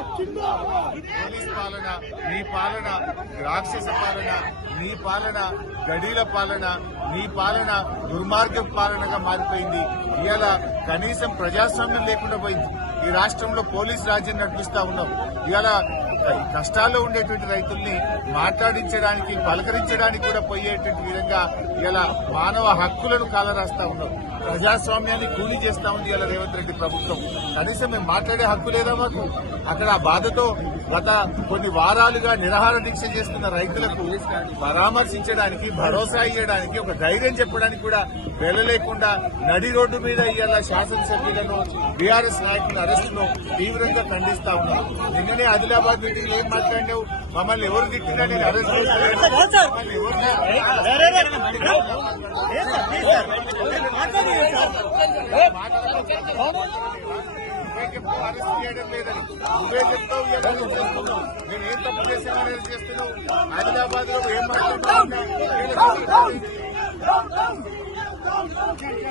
Police పాలన, నీ పాలన రాక్షస పాలన, నీ పాలన గడీల పాలన, నీ పాలన దుర్మార్గం పాలనగా మారిపోయింది. ఇవాళ కనీసం ప్రజాస్వామ్యం లేకుండా పోయింది. ఈ రాష్ట్రంలో పోలీస్ రాజ్యం నడిపిస్తా ఉన్నాం. ఇవాళ కష్టాల్లో ఉండేటువంటి రైతుల్ని మాట్లాడించడానికి, పలకరించడానికి కూడా పోయేటువంటి విధంగా ఇలా మానవ హక్కులను కాలరాస్తా ఉన్నాం. ప్రజాస్వామ్యాన్ని కూలీ చేస్తా ఉంది ఇలా రేవంత్ రెడ్డి ప్రభుత్వం. కనీసం మేము మాట్లాడే హక్కు లేదా మాకు? అక్కడ ఆ బాధతో గత కొన్ని వారాలుగా నిరాహార దీక్ష చేస్తున్న రైతులకు పరామర్శించడానికి, భరోసా ఇవ్వడానికి, ఒక ధైర్యం చెప్పడానికి కూడా వెళ్ళలేకుండా నడి రోడ్డు మీద ఇవాళ శాసనసభ్యులను, బీఆర్ఎస్ నాయకుల అరెస్టును తీవ్రంగా ఖండిస్తా ఉన్నాం. నిన్ననే ఆదిలాబాద్ మీటింగ్ ఏం మాట్లాడినావు? మమ్మల్ని ఎవరు తిట్టినా నేను అరెస్ట్ అరెస్ట్ చేయడం లేదని నువ్వే చెప్తావు. నేను ఏం తప్పు చేశాను అరెస్ట్ చేస్తున్నావు? ఆదిలాబాద్ లో ఏం మాట్లాడుతున్నా